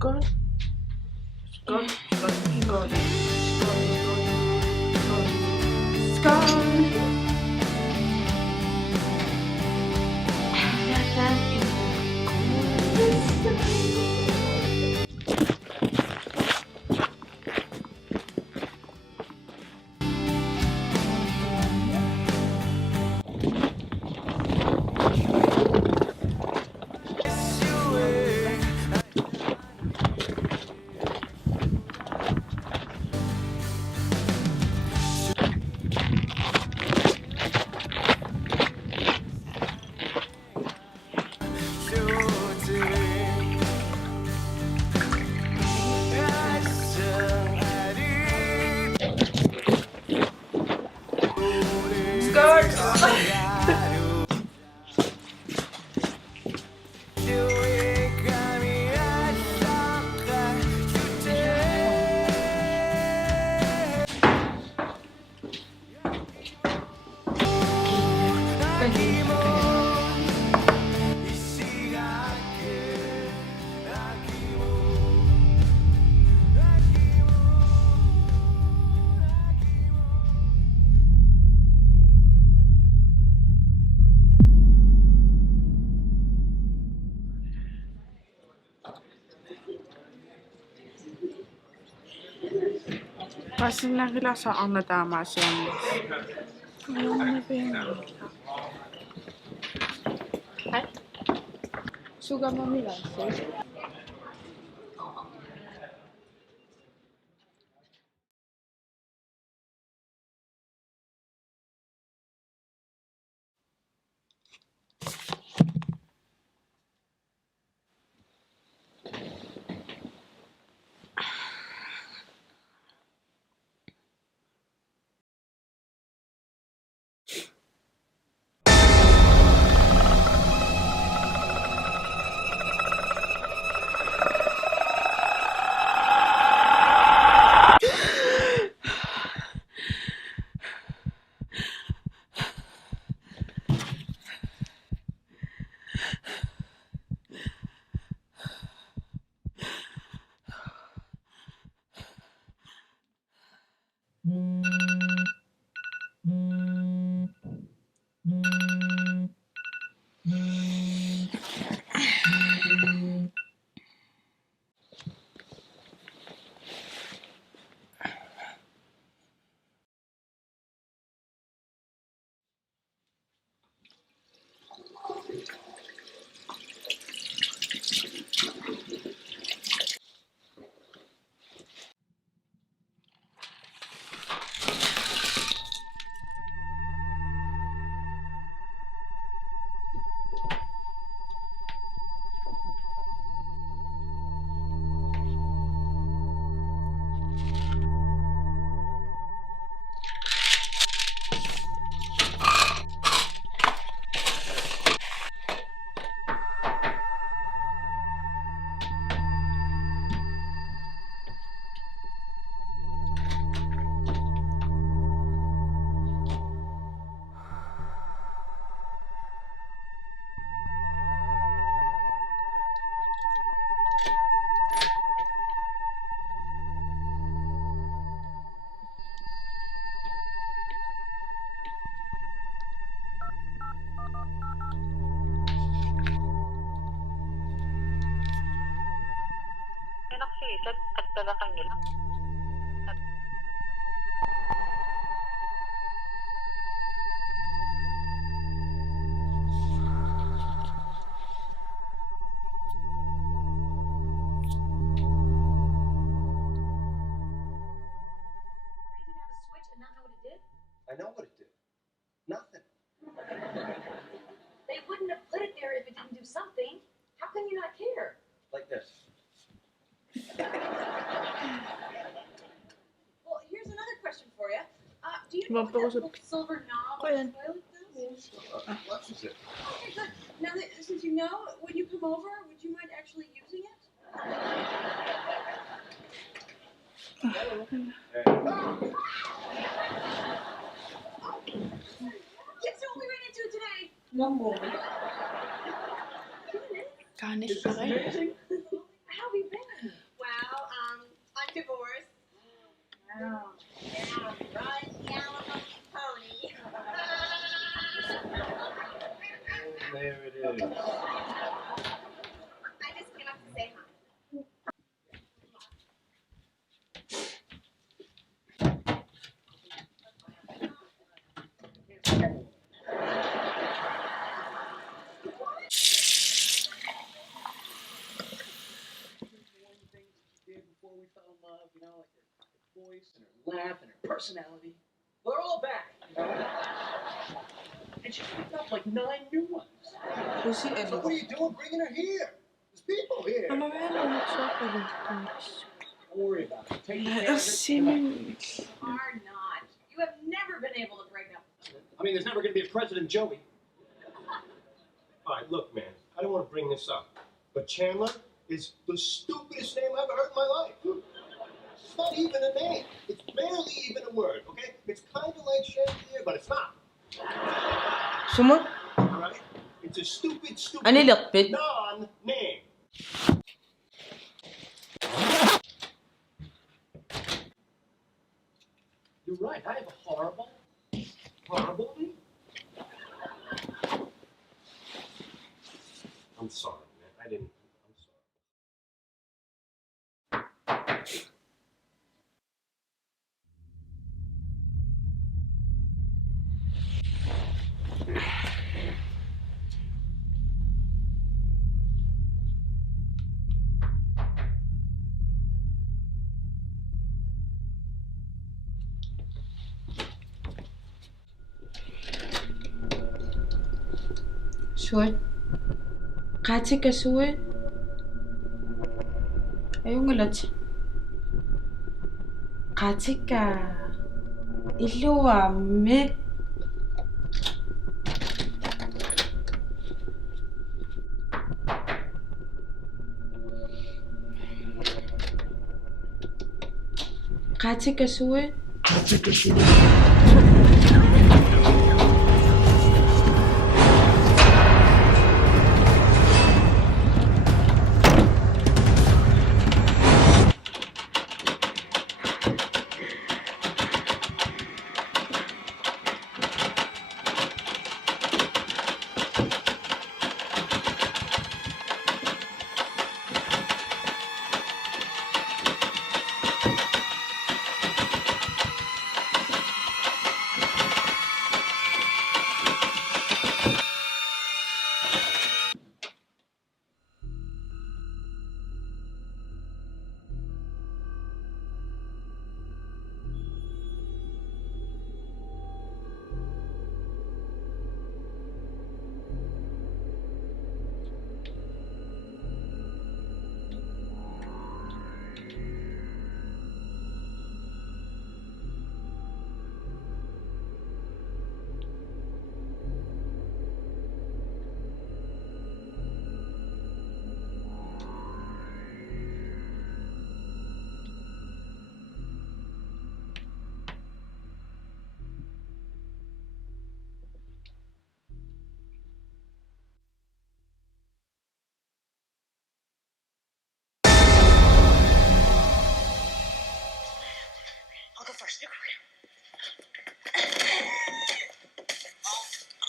Scott, Scott, Scott, Scott, Scott, Scott, Scott. Pasin lang kila sa ang natama siya. Ayaw na ba yan? Ay? Suga mo nila, sir? At talagang nila. I know what it did. Nothing. They wouldn't have put it there if it didn't do something. How can you not care? Like this. Well, here's another question for you. Do you Well, know what that those are- little silver knob Go on the ahead. toilet does? What is it? Okay, good. Now that since you know, when you come over, would you mind actually using it? Guess what we ran into today? Gar nicht bereit. How have you been? voice and her laugh and her personality. They're all back. And she picked up like 9 new ones. Hoe zie So what are you doing bringing her here? There's people here. Maar we hebben nog zoveel doen. Don't worry about it. Take care Nee, of dat it. zie ik. Are not. You have never been able to break up with them. I mean, there's never going to be a President Joey. All right, look, man. I don't want to bring this up, but Chandler is the stupidest name I've ever heard in my life. It's not even a name. It's barely even a word, okay? It's kind of like Chandelier, but it's not. Zomaar. All right? It's a stupid, En die lichtpit. non-name. You're right. I have a horrible name. I'm sorry, man. I didn't. I'm sorry. Soy. Katika soy. Ayong ulat. Katika. Ilua me. Katika soy. I'll go first.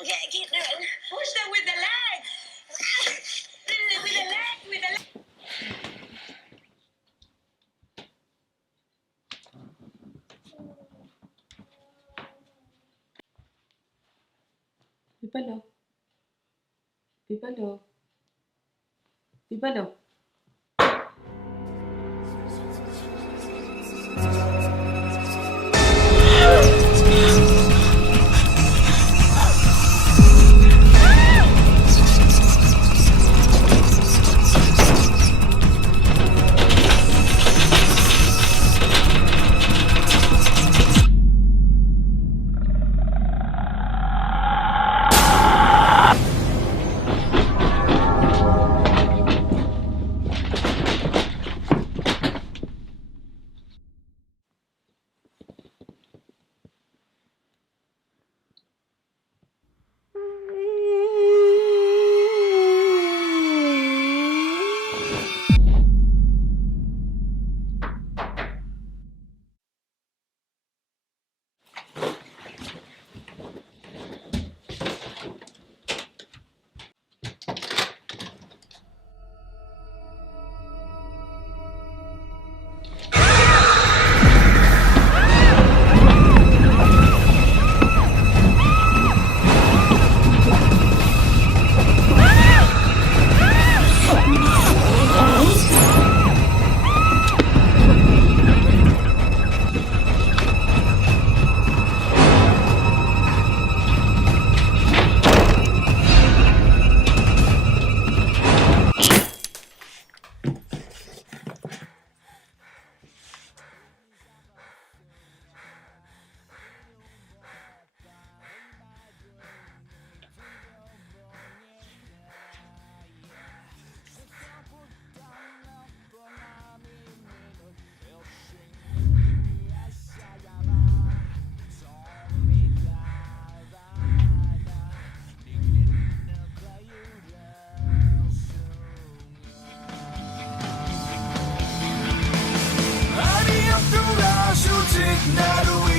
Okay, keep doing. Push them with the legs. With the legs, with the legs. Pipalo. Pipalo. Pipalo. 오직 나를